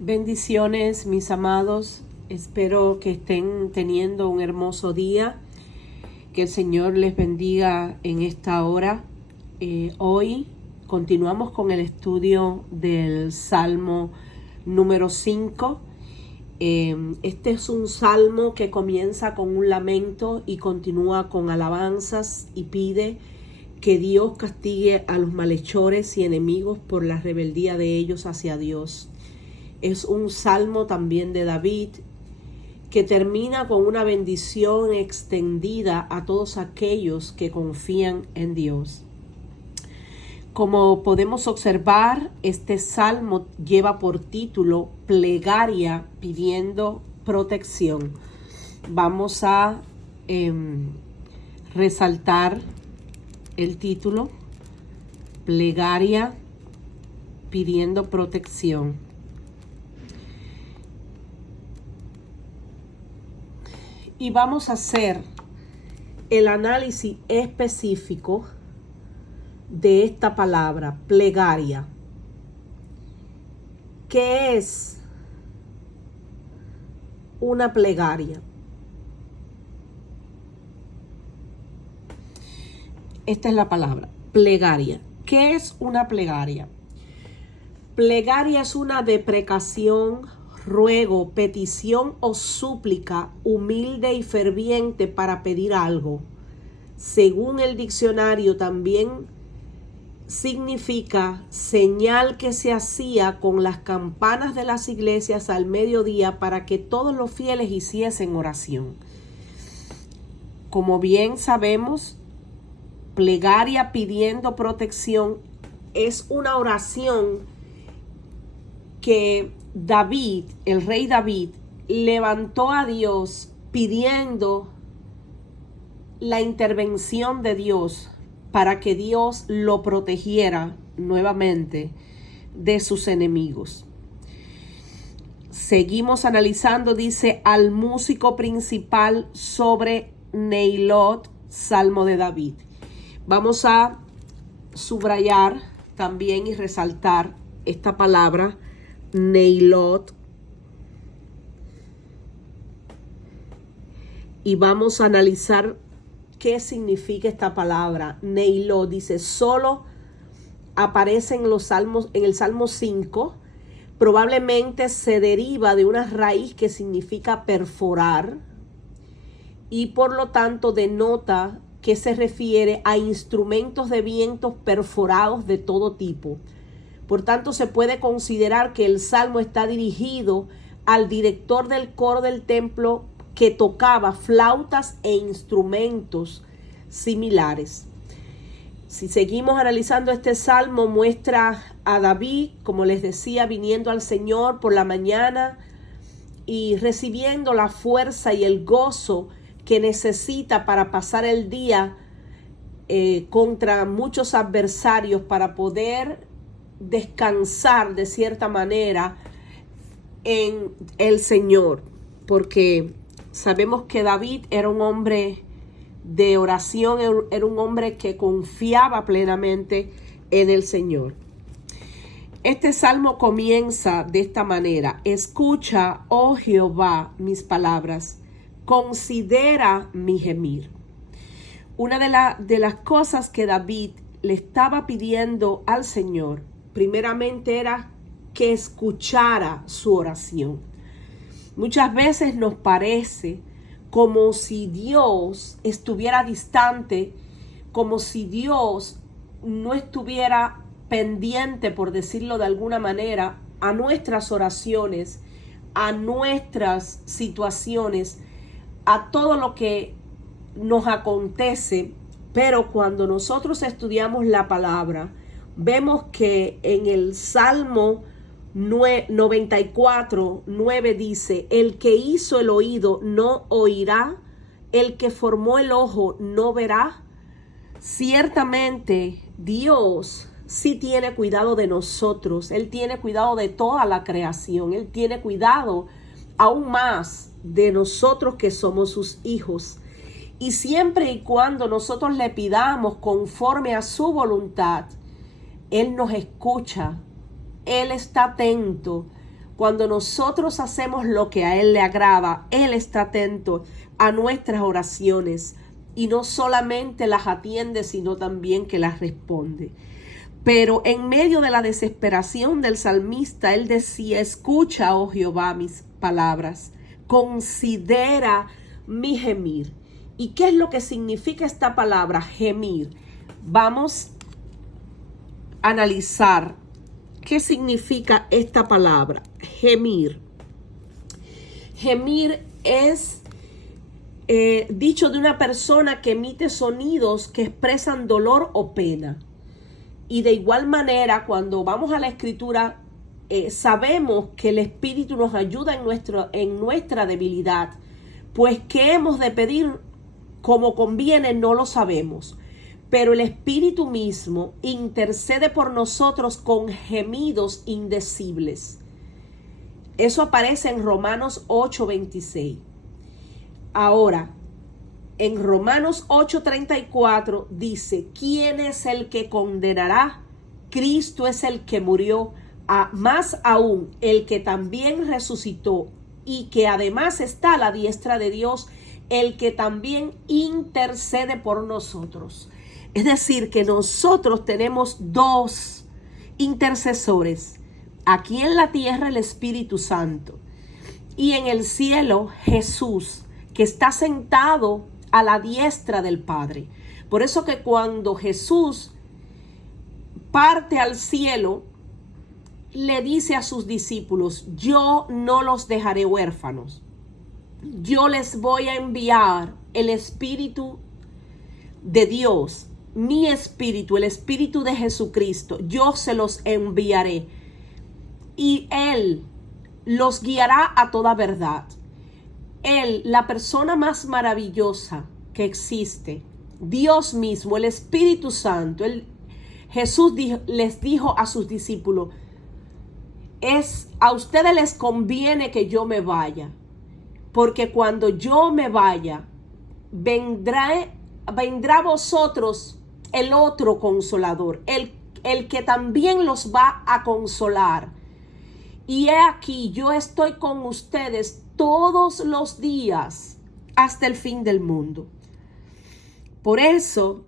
Bendiciones, mis amados. Espero que estén teniendo un hermoso día. Que el Señor les bendiga en esta hora. Hoy continuamos con el estudio del Salmo número 5. Este es un salmo que comienza con un lamento y continúa con alabanzas y pide que Dios castigue a los malhechores y enemigos por la rebeldía de ellos hacia Dios. Es un salmo también de David que termina con una bendición extendida a todos aquellos que confían en Dios. Como podemos observar, este salmo lleva por título Plegaria pidiendo protección. Vamos a resaltar el título, Plegaria pidiendo protección. Y vamos a hacer el análisis específico de esta palabra, plegaria. ¿Qué es una plegaria? Esta es la palabra, plegaria. ¿Qué es una plegaria? Plegaria es una deprecación, ruego, petición o súplica humilde y ferviente para pedir algo. Según el diccionario, también significa señal que se hacía con las campanas de las iglesias al mediodía para que todos los fieles hiciesen oración. Como bien sabemos, plegaria pidiendo protección es una oración que David, el rey David, levantó a Dios pidiendo la intervención de Dios para que Dios lo protegiera nuevamente de sus enemigos. Seguimos analizando, dice, al músico principal sobre Neilot, Salmo de David. Vamos a subrayar también y resaltar esta palabra, Neilot, y vamos a analizar qué significa esta palabra. Neilot dice, solo aparece en los salmos, en el Salmo 5, probablemente se deriva de una raíz que significa perforar y por lo tanto denota que se refiere a instrumentos de vientos perforados de todo tipo. Por tanto, se puede considerar que el salmo está dirigido al director del coro del templo que tocaba flautas e instrumentos similares. Si seguimos analizando este salmo, muestra a David, como les decía, viniendo al Señor por la mañana y recibiendo la fuerza y el gozo que necesita para pasar el día contra muchos adversarios, para poder descansar de cierta manera en el Señor, porque sabemos que David era un hombre de oración, era un hombre que confiaba plenamente en el Señor. Este salmo comienza de esta manera: escucha, oh Jehová, mis palabras, considera mi gemir. Una de las cosas que David le estaba pidiendo al Señor primeramente era que escuchara su oración. Muchas veces nos parece como si Dios estuviera distante, como si Dios no estuviera pendiente, por decirlo de alguna manera, a nuestras oraciones, a nuestras situaciones, a todo lo que nos acontece. Pero cuando nosotros estudiamos la palabra, vemos que en el Salmo 94:9 dice, el que hizo el oído no oirá, el que formó el ojo no verá. Ciertamente Dios sí tiene cuidado de nosotros, Él tiene cuidado de toda la creación, Él tiene cuidado aún más de nosotros que somos sus hijos. Y siempre y cuando nosotros le pidamos conforme a su voluntad, Él nos escucha, Él está atento Cuando nosotros hacemos lo que a Él le agrada, Él está atento a nuestras oraciones y no solamente las atiende, sino también que las responde. Pero en medio de la desesperación del salmista, él decía: escucha, oh Jehová, mis palabras, considera mi gemir. ¿Y qué es lo que significa esta palabra, gemir? Vamos a analizar qué significa esta palabra, gemir. Gemir es dicho de una persona que emite sonidos que expresan dolor o pena. Y de igual manera, cuando vamos a la Escritura, sabemos que el Espíritu nos ayuda en nuestra debilidad. Pues qué hemos de pedir como conviene no lo sabemos. Pero el Espíritu mismo intercede por nosotros con gemidos indecibles. Eso aparece en Romanos 8:26. Ahora, en Romanos 8:34 dice: ¿quién es el que condenará? Cristo es el que murió, más aún el que también resucitó y que además está a la diestra de Dios, el que también intercede por nosotros. Es decir, que nosotros tenemos dos intercesores. Aquí en la tierra el Espíritu Santo y en el cielo Jesús, que está sentado a la diestra del Padre. Por eso que cuando Jesús parte al cielo, le dice a sus discípulos: yo no los dejaré huérfanos. Yo les voy a enviar el Espíritu de Dios, mi Espíritu, el Espíritu de Jesucristo. Yo se los enviaré y Él los guiará a toda verdad. Él, la persona más maravillosa que existe, Dios mismo, el Espíritu Santo, Jesús les dijo a sus discípulos: a ustedes les conviene que yo me vaya, porque cuando yo me vaya, vendrá a vosotros el otro consolador, el que también los va a consolar. Y he aquí, yo estoy con ustedes todos los días hasta el fin del mundo. Por eso,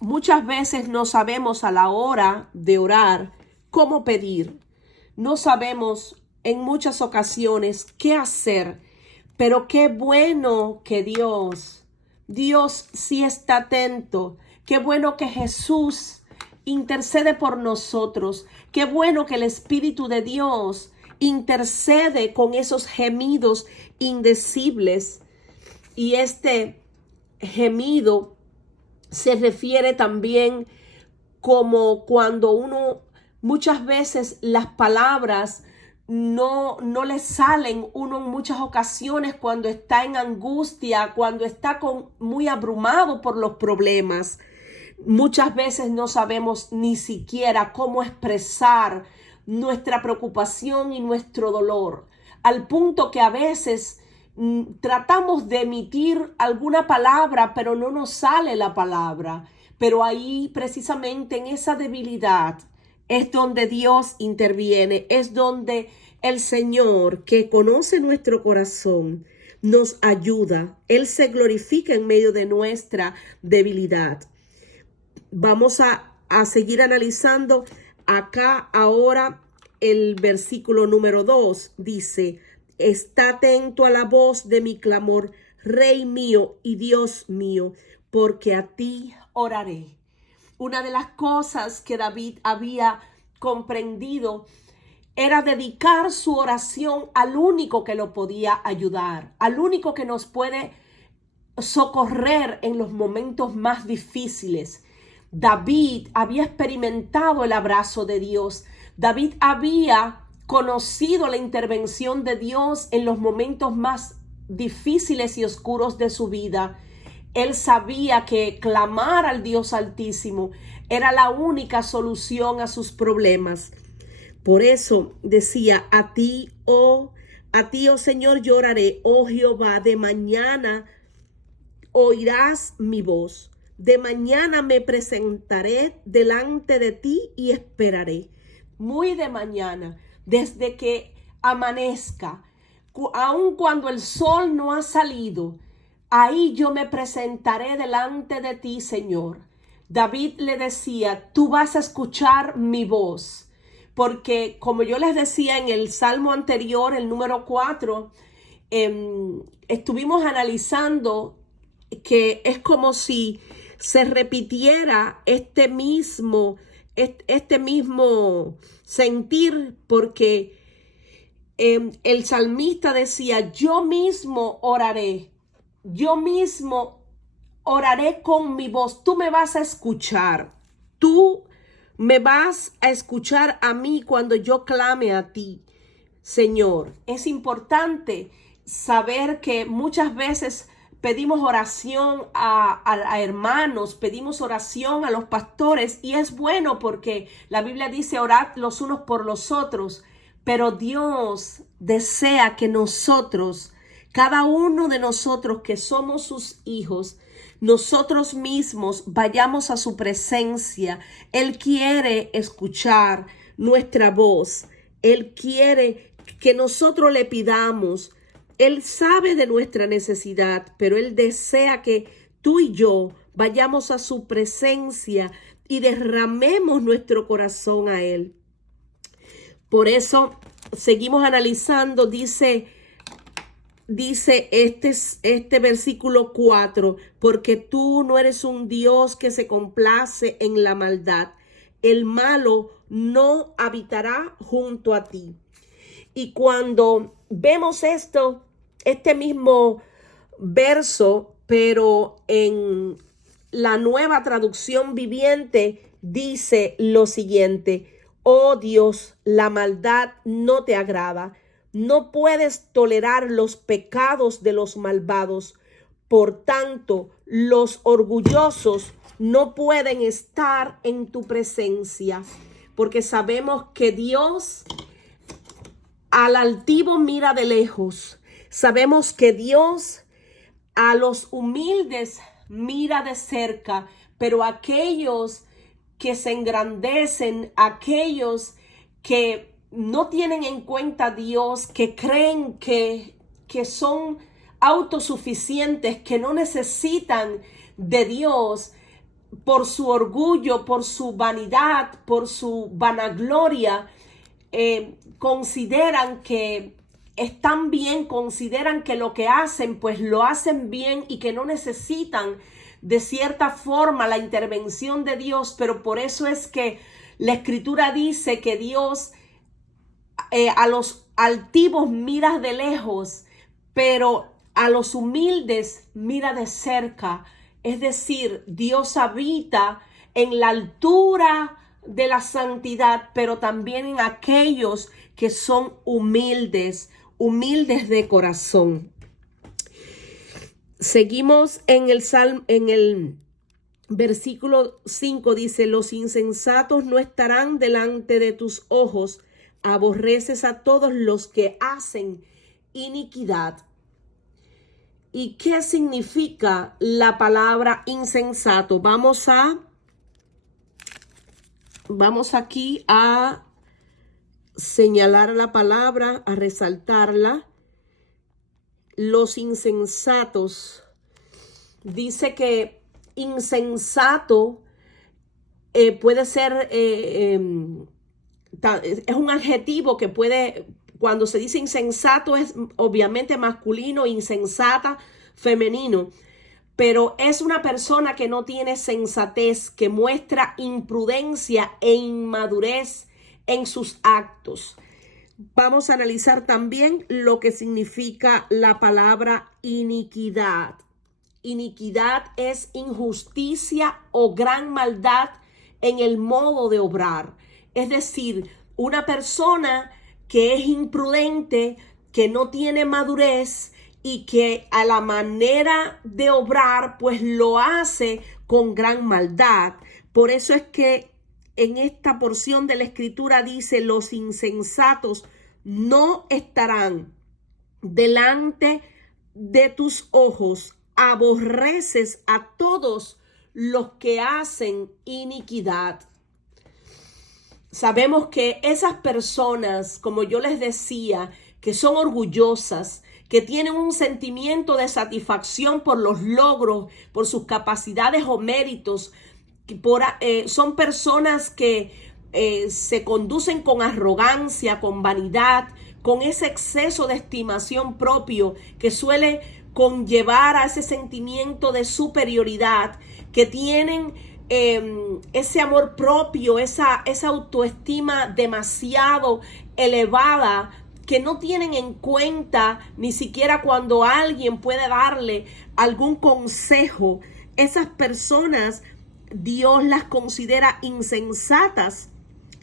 muchas veces no sabemos a la hora de orar cómo pedir. No sabemos en muchas ocasiones qué hacer. Pero qué bueno que Dios sí está atento. Qué bueno que Jesús intercede por nosotros. Qué bueno que el Espíritu de Dios intercede con esos gemidos indecibles. Y este gemido se refiere también como cuando muchas veces las palabras no le salen uno en muchas ocasiones cuando está en angustia, cuando está muy abrumado por los problemas. Muchas veces no sabemos ni siquiera cómo expresar nuestra preocupación y nuestro dolor, al punto que a veces tratamos de emitir alguna palabra, pero no nos sale la palabra. Pero ahí, precisamente en esa debilidad, es donde Dios interviene, es donde el Señor, que conoce nuestro corazón, nos ayuda. Él se glorifica en medio de nuestra debilidad. Vamos a seguir analizando acá ahora el versículo número 2. Dice: está atento a la voz de mi clamor, Rey mío y Dios mío, porque a ti oraré. Una de las cosas que David había comprendido era dedicar su oración al único que lo podía ayudar, al único que nos puede socorrer en los momentos más difíciles. David había experimentado el abrazo de Dios. David había conocido la intervención de Dios en los momentos más difíciles y oscuros de su vida. Él sabía que clamar al Dios Altísimo era la única solución a sus problemas. Por eso decía: a ti, oh Señor, lloraré, oh Jehová, de mañana oirás mi voz. De mañana me presentaré delante de ti y esperaré. muy de mañana, desde que amanezca, aun cuando el sol no ha salido, ahí yo me presentaré delante de ti, Señor. David le decía, tú vas a escuchar mi voz, porque como yo les decía en el salmo anterior, el número 4, estuvimos analizando que es como si se repitiera este mismo sentir, porque el salmista decía, yo mismo oraré con mi voz, tú me vas a escuchar, tú me vas a escuchar a mí cuando yo clame a ti, Señor. Es importante saber que muchas veces pedimos oración a hermanos, pedimos oración a los pastores, y es bueno porque la Biblia dice orad los unos por los otros, pero Dios desea que nosotros, cada uno de nosotros que somos sus hijos, nosotros mismos vayamos a su presencia. Él quiere escuchar nuestra voz. Él quiere que nosotros le pidamos. Él sabe de nuestra necesidad, pero Él desea que tú y yo vayamos a su presencia y derramemos nuestro corazón a Él. Por eso seguimos analizando, dice este versículo 4, porque tú no eres un Dios que se complace en la maldad. El malo no habitará junto a ti. Y cuando vemos este mismo verso, pero en la Nueva Traducción Viviente, dice lo siguiente: oh Dios, la maldad no te agrada. No puedes tolerar los pecados de los malvados. Por tanto, los orgullosos no pueden estar en tu presencia, porque sabemos que Dios al altivo mira de lejos. Sabemos que Dios a los humildes mira de cerca, pero aquellos que se engrandecen, aquellos que no tienen en cuenta a Dios, que creen que son autosuficientes, que no necesitan de Dios, por su orgullo, por su vanidad, por su vanagloria, consideran que están bien, consideran que lo que hacen, pues lo hacen bien y que no necesitan de cierta forma la intervención de Dios. Pero por eso es que la Escritura dice que Dios a los altivos mira de lejos, pero a los humildes mira de cerca. Es decir, Dios habita en la altura de la santidad, pero también en aquellos que son humildes de corazón. Seguimos en el versículo 5, dice: los insensatos no estarán delante de tus ojos, aborreces a todos los que hacen iniquidad. ¿Y qué significa la palabra insensato? Vamos aquí a señalar la palabra, a resaltarla. Los insensatos. Dice que insensato puede ser, es un adjetivo que puede, cuando se dice insensato es obviamente masculino, insensata, femenino. Pero es una persona que no tiene sensatez, que muestra imprudencia e inmadurez en sus actos. Vamos a analizar también lo que significa la palabra iniquidad. Iniquidad es injusticia o gran maldad en el modo de obrar. Es decir, una persona que es imprudente, que no tiene madurez y que a la manera de obrar pues lo hace con gran maldad. Por eso es que en esta porción de la Escritura dice: los insensatos no estarán delante de tus ojos, aborreces a todos los que hacen iniquidad. sabemos que esas personas, como yo les decía, que son orgullosas, que tienen un sentimiento de satisfacción por los logros, por sus capacidades o méritos, son personas que se conducen con arrogancia, con vanidad, con ese exceso de estimación propio que suele conllevar a ese sentimiento de superioridad, que tienen ese amor propio, esa autoestima demasiado elevada, que no tienen en cuenta ni siquiera cuando alguien puede darle algún consejo. Esas personas Dios las considera insensatas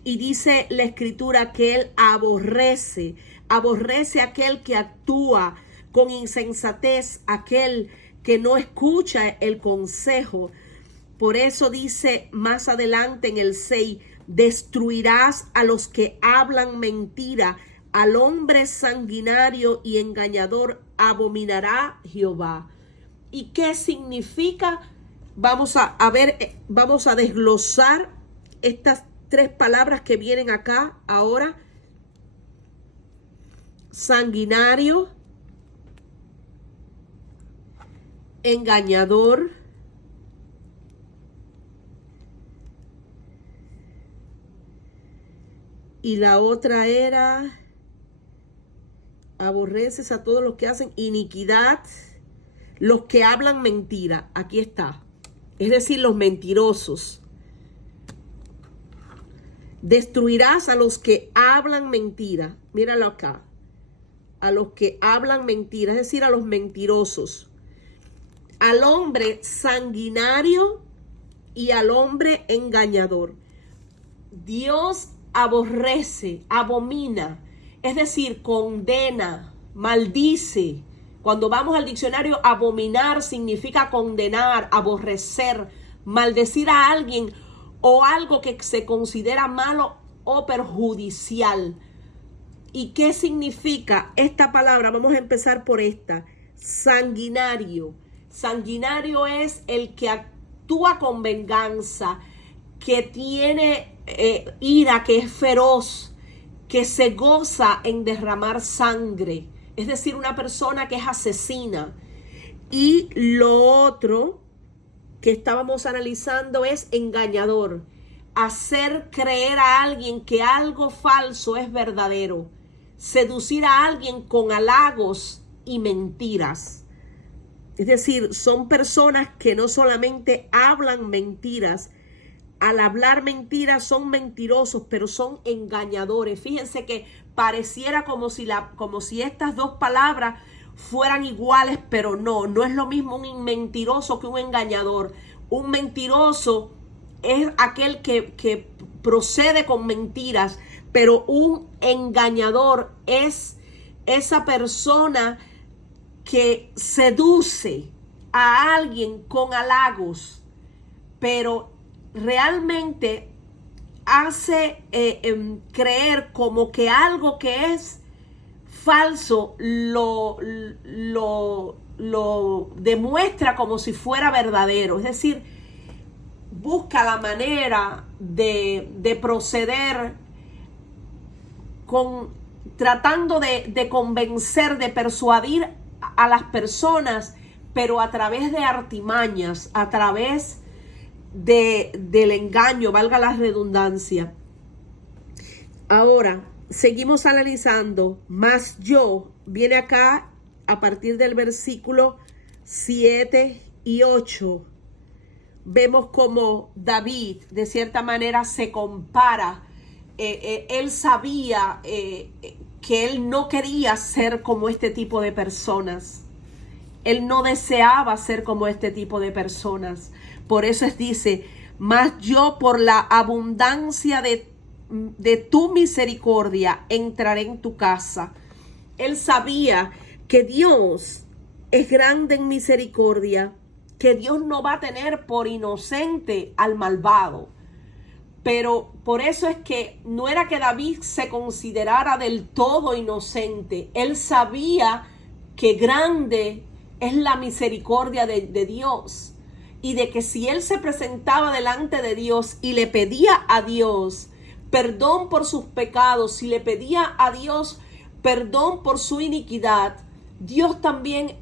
y dice la escritura que Él aborrece a aquel que actúa con insensatez, aquel que no escucha el consejo. Por eso dice más adelante en el 6, destruirás a los que hablan mentira, al hombre sanguinario y engañador abominará Jehová. ¿Y qué significa? Vamos a ver, vamos a desglosar estas 3 palabras que vienen acá ahora. Sanguinario, engañador, y la otra era aborreces a todos los que hacen iniquidad, los que hablan mentira. Aquí está. Es decir, los mentirosos. Destruirás a los que hablan mentira. Míralo acá. A los que hablan mentira, es decir, a los mentirosos. Al hombre sanguinario y al hombre engañador. Dios aborrece, abomina, es decir, condena, maldice. Cuando vamos al diccionario, abominar significa condenar, aborrecer, maldecir a alguien o algo que se considera malo o perjudicial. ¿Y qué significa esta palabra? Vamos a empezar por esta. Sanguinario. Sanguinario es el que actúa con venganza, que tiene ira, que es feroz, que se goza en derramar sangre. Es decir, una persona que es asesina. Y lo otro que estábamos analizando es engañador. Hacer creer a alguien que algo falso es verdadero. Seducir a alguien con halagos y mentiras. Es decir, son personas que no solamente hablan mentiras, al hablar mentiras son mentirosos, pero son engañadores. Fíjense que pareciera como si estas 2 palabras fueran iguales, pero no es lo mismo un mentiroso que un engañador. Un mentiroso es aquel que procede con mentiras, pero un engañador es esa persona que seduce a alguien con halagos, pero realmente hace creer como que algo que es falso lo demuestra como si fuera verdadero. Es decir, busca la manera de proceder tratando de convencer, de persuadir a las personas, pero a través de artimañas, a través del engaño, valga la redundancia. Ahora, seguimos analizando. Mas yo, viene acá a partir del versículo 7 y 8. Vemos como David, de cierta manera, se compara. Él sabía que él no quería ser como este tipo de personas. Él no deseaba ser como este tipo de personas. Por eso dice, mas yo por la abundancia de tu misericordia entraré en tu casa. Él sabía que Dios es grande en misericordia, que Dios no va a tener por inocente al malvado. Pero por eso es que no era que David se considerara del todo inocente. Él sabía que grande es la misericordia de Dios. Y de que si él se presentaba delante de Dios y le pedía a Dios perdón por sus pecados, si le pedía a Dios perdón por su iniquidad, Dios también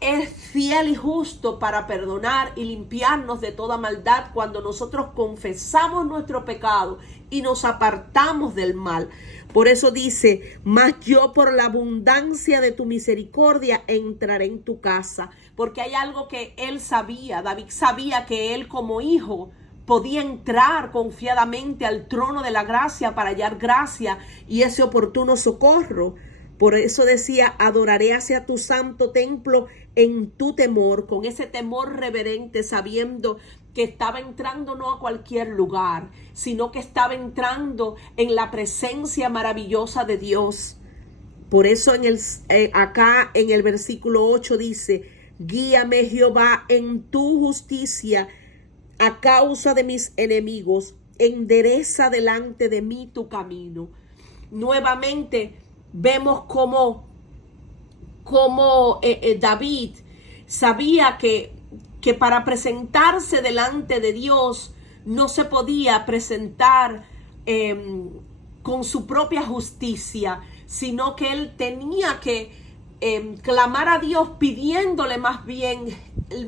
es fiel y justo para perdonar y limpiarnos de toda maldad cuando nosotros confesamos nuestro pecado y nos apartamos del mal. Por eso dice, mas yo por la abundancia de tu misericordia entraré en tu casa. Porque hay algo que él sabía, David sabía que él como hijo podía entrar confiadamente al trono de la gracia para hallar gracia y ese oportuno socorro. Por eso decía, adoraré hacia tu santo templo en tu temor, con ese temor reverente, sabiendo que estaba entrando no a cualquier lugar, sino que estaba entrando en la presencia maravillosa de Dios. Por eso acá en el versículo 8 dice, guíame Jehová en tu justicia a causa de mis enemigos, endereza delante de mí tu camino. Nuevamente vemos cómo David sabía que para presentarse delante de Dios no se podía presentar con su propia justicia, sino que él tenía que clamar a Dios pidiéndole más bien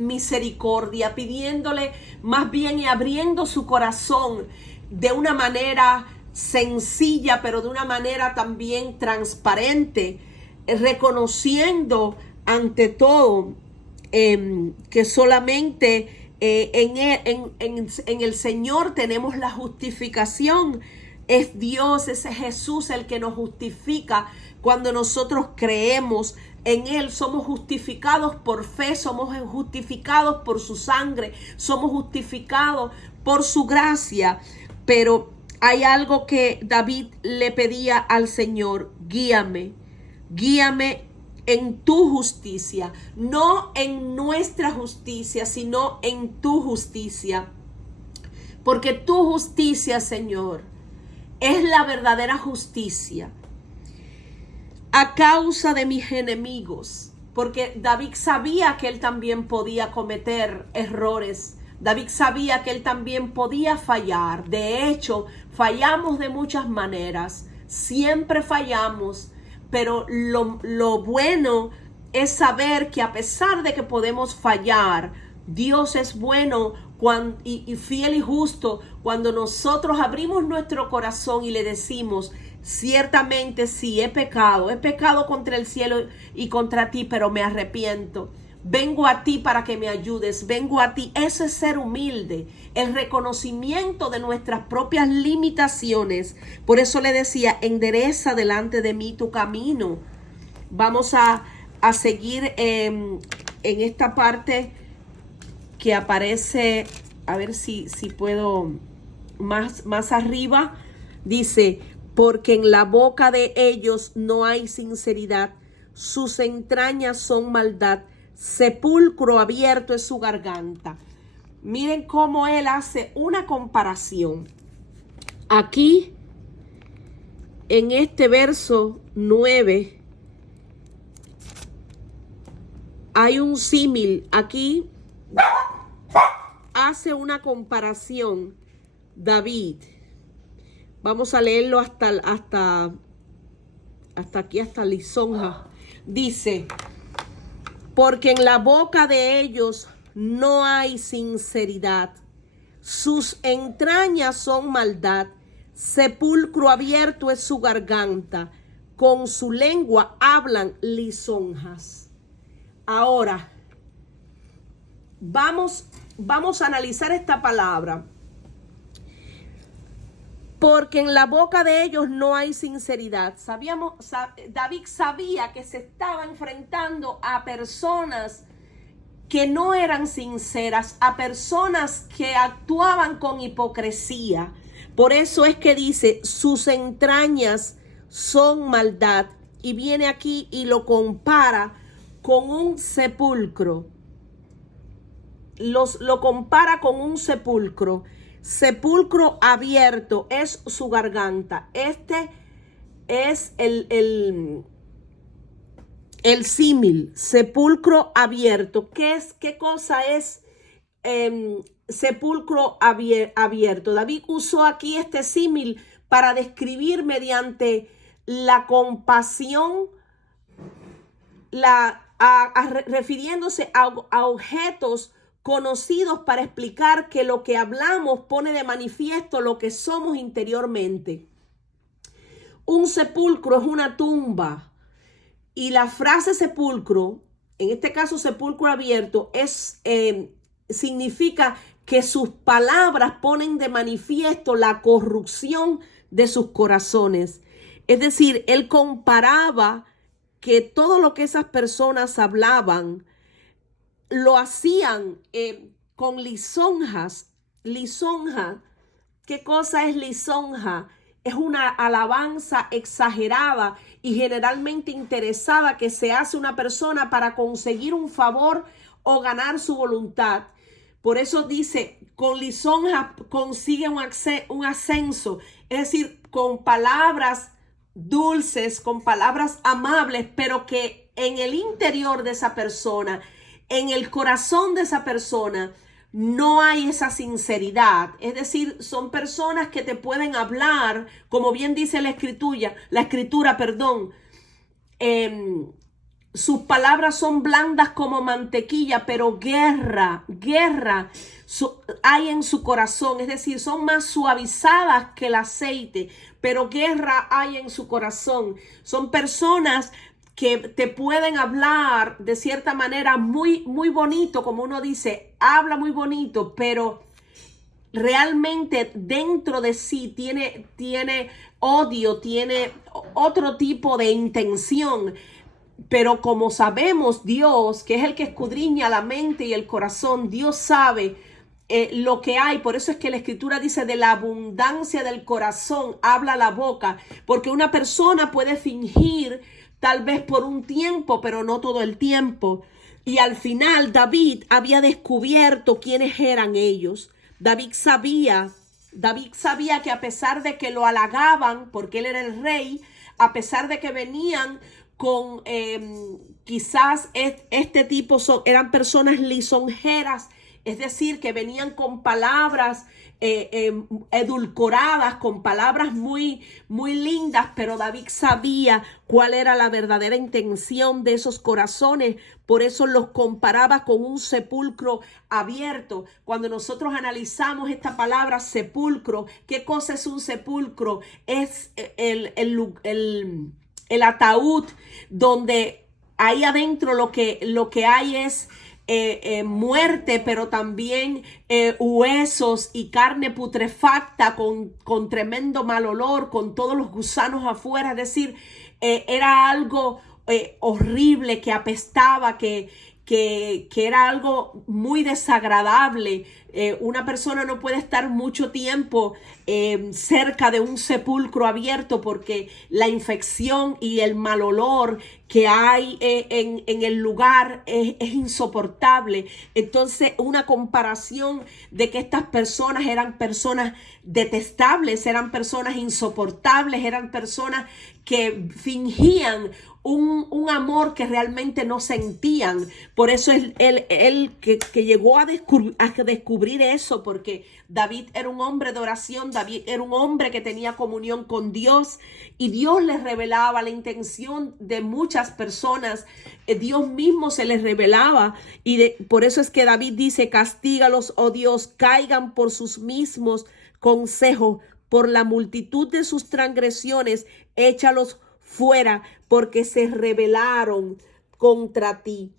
misericordia, pidiéndole más bien y abriendo su corazón de una manera sencilla, pero de una manera también transparente, reconociendo ante todo que solamente en el Señor tenemos la justificación. Es Dios, ese Jesús el que nos justifica. Cuando nosotros creemos en Él, somos justificados por fe, somos justificados por su sangre, somos justificados por su gracia. Pero hay algo que David le pedía al Señor: guíame en tu justicia, no en nuestra justicia, sino en tu justicia. Porque tu justicia, Señor, es la verdadera justicia a causa de mis enemigos. Porque David sabía que él también podía cometer errores. David sabía que él también podía fallar. De hecho, fallamos de muchas maneras. Siempre fallamos. Pero lo bueno es saber que a pesar de que podemos fallar, Dios es bueno y fiel y justo cuando nosotros abrimos nuestro corazón y le decimos: ciertamente sí, he pecado contra el cielo y contra ti, pero me arrepiento. Vengo a ti para que me ayudes, vengo a ti. Eso es ser humilde, el reconocimiento de nuestras propias limitaciones. Por eso le decía: endereza delante de mí tu camino. Vamos a seguir en esta parte que aparece, a ver si puedo más arriba. Dice: porque en la boca de ellos no hay sinceridad, sus entrañas son maldad, sepulcro abierto es su garganta. Miren cómo él hace una comparación. Aquí, en este verso 9, hay un símil. Aquí hace una comparación David. Vamos a leerlo hasta aquí, hasta Lisonja. Dice: porque en la boca de ellos no hay sinceridad, sus entrañas son maldad, sepulcro abierto es su garganta, con su lengua hablan lisonjas. Ahora, vamos a analizar esta palabra. Porque en la boca de ellos no hay sinceridad. David sabía que se estaba enfrentando a personas que no eran sinceras, a personas que actuaban con hipocresía. Por eso es que dice: sus entrañas son maldad. Y viene aquí y lo compara con un sepulcro. Lo compara con un sepulcro. Sepulcro abierto es su garganta. Este es el símil, sepulcro abierto. ¿Qué cosa es sepulcro abierto? David usó aquí este símil para describir mediante la compasión, refiriéndose a objetos conocidos para explicar que lo que hablamos pone de manifiesto lo que somos interiormente. Un sepulcro es una tumba, y la frase sepulcro, en este caso sepulcro abierto, significa que sus palabras ponen de manifiesto la corrupción de sus corazones. Es decir, él comparaba que todo lo que esas personas hablaban lo hacían con lisonjas. Lisonja, ¿qué cosa es lisonja? Es una alabanza exagerada y generalmente interesada que se hace una persona para conseguir un favor o ganar su voluntad. Por eso dice, con lisonja consigue un ascenso. Es decir, con palabras dulces, con palabras amables, pero que en el interior de esa persona, en el corazón de esa persona, no hay esa sinceridad. Es decir, son personas que te pueden hablar, como bien dice la escritura, sus palabras son blandas como mantequilla, pero guerra hay en su corazón. Es decir, son más suavizadas que el aceite, pero guerra hay en su corazón. Son personas que te pueden hablar de cierta manera muy, muy bonito, como uno dice, habla muy bonito, pero realmente dentro de sí tiene odio, tiene otro tipo de intención. Pero como sabemos, Dios, que es el que escudriña la mente y el corazón, Dios sabe lo que hay. Por eso es que la escritura dice, de la abundancia del corazón habla la boca, porque una persona puede fingir tal vez por un tiempo, pero no todo el tiempo. Y al final David había descubierto quiénes eran ellos. David sabía que a pesar de que lo halagaban, porque él era el rey, a pesar de que venían con quizás este tipo eran personas lisonjeras, es decir, que venían con palabras edulcoradas, con palabras muy, muy lindas, pero David sabía cuál era la verdadera intención de esos corazones. Por eso los comparaba con un sepulcro abierto. Cuando nosotros analizamos esta palabra sepulcro, ¿qué cosa es un sepulcro? Es el ataúd donde ahí adentro lo que hay es muerte, pero también huesos y carne putrefacta con tremendo mal olor, con todos los gusanos afuera. Es decir, era algo horrible, que apestaba, que era algo muy desagradable. Una persona no puede estar mucho tiempo cerca de un sepulcro abierto, porque la infección y el mal olor que hay en el lugar es insoportable. Entonces, una comparación de que estas personas eran personas detestables, eran personas insoportables, eran personas que fingían un amor que realmente no sentían. Por eso él que llegó a descubrir eso, porque David era un hombre de oración, David era un hombre que tenía comunión con Dios, y Dios les revelaba la intención de muchas personas. Dios mismo se les revelaba, y por eso es que David dice, castígalos, oh Dios, caigan por sus mismos consejos, por la multitud de sus transgresiones, échalos fuera, porque se rebelaron contra ti.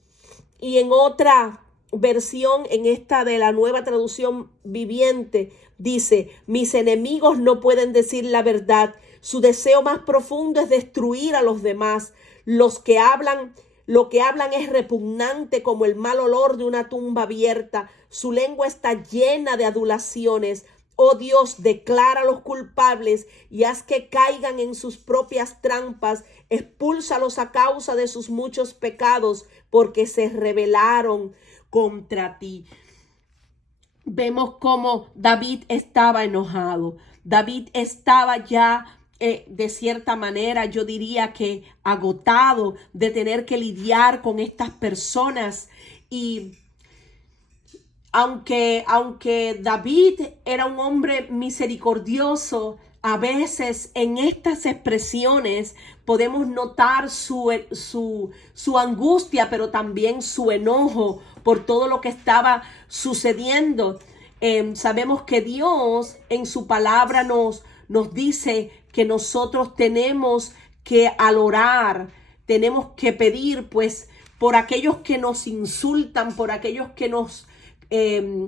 Y en otra versión, en esta de la Nueva Traducción Viviente, dice, mis enemigos no pueden decir la verdad, su deseo más profundo es destruir a los demás. Lo que hablan es repugnante como el mal olor de una tumba abierta, su lengua está llena de adulaciones. Oh Dios, declara a los culpables y haz que caigan en sus propias trampas. Expúlsalos a causa de sus muchos pecados, porque se rebelaron contra ti. Vemos cómo David estaba enojado. David estaba ya de cierta manera, yo diría que agotado de tener que lidiar con estas personas. Y aunque David era un hombre misericordioso, a veces en estas expresiones podemos notar su angustia, pero también su enojo por todo lo que estaba sucediendo. Sabemos que Dios en su palabra nos dice que nosotros tenemos que al orar, tenemos que pedir pues por aquellos que nos insultan, por aquellos que nos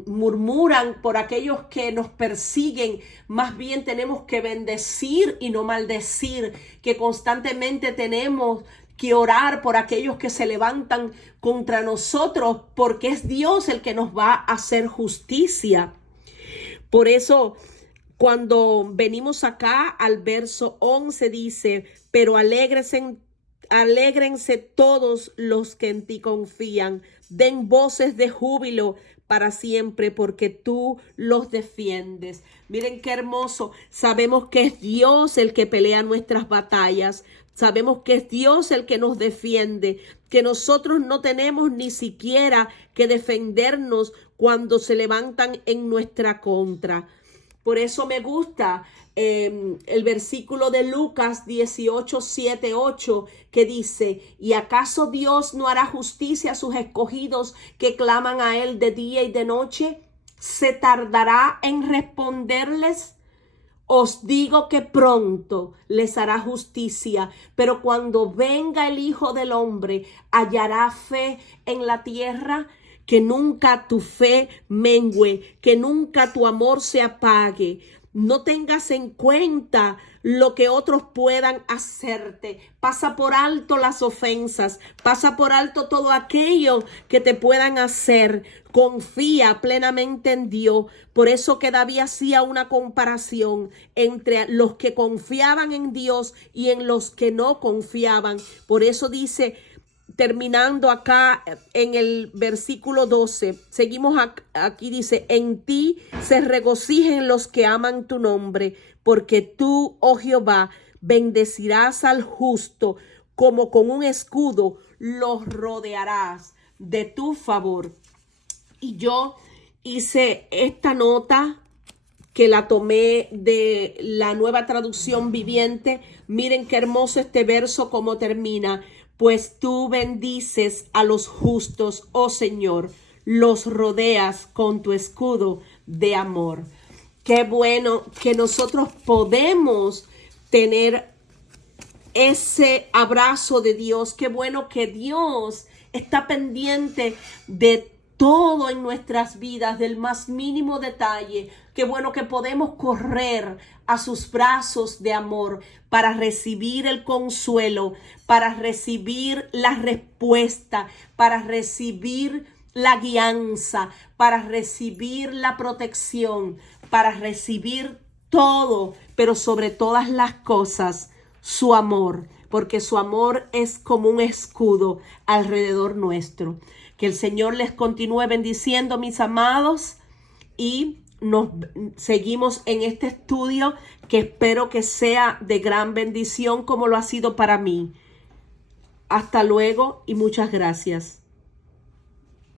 murmuran, por aquellos que nos persiguen. Más bien tenemos que bendecir y no maldecir, que constantemente tenemos que orar por aquellos que se levantan contra nosotros, porque es Dios el que nos va a hacer justicia. Por eso, cuando venimos acá al verso 11 dice, pero alégrense todos los que en ti confían, den voces de júbilo para siempre, porque tú los defiendes. Miren qué hermoso. Sabemos que es Dios el que pelea nuestras batallas. Sabemos que es Dios el que nos defiende, que nosotros no tenemos ni siquiera que defendernos cuando se levantan en nuestra contra. Por eso me gusta el versículo de Lucas 18, 7, 8, que dice, ¿y acaso Dios no hará justicia a sus escogidos que claman a Él de día y de noche? ¿Se tardará en responderles? Os digo que pronto les hará justicia, pero cuando venga el Hijo del Hombre, ¿hallará fe en la tierra? Que nunca tu fe mengüe, que nunca tu amor se apague. No tengas en cuenta lo que otros puedan hacerte. Pasa por alto las ofensas, pasa por alto todo aquello que te puedan hacer. Confía plenamente en Dios. Por eso que David hacía una comparación entre los que confiaban en Dios y en los que no confiaban. Por eso dice, terminando acá en el versículo 12, seguimos aquí, dice, en ti se regocijen los que aman tu nombre, porque tú, oh Jehová, bendecirás al justo, como con un escudo los rodearás de tu favor. Y yo hice esta nota que la tomé de la Nueva Traducción Viviente. Miren qué hermoso este verso como termina. Pues tú bendices a los justos, oh Señor, los rodeas con tu escudo de amor. Qué bueno que nosotros podemos tener ese abrazo de Dios. Qué bueno que Dios está pendiente de todo en nuestras vidas, del más mínimo detalle. Qué bueno que podemos correr a sus brazos de amor para recibir el consuelo, para recibir la respuesta, para recibir la guianza, para recibir la protección, para recibir todo, pero sobre todas las cosas, su amor, porque su amor es como un escudo alrededor nuestro. Que el Señor les continúe bendiciendo, mis amados, y nos seguimos en este estudio que espero que sea de gran bendición como lo ha sido para mí. Hasta luego y muchas gracias.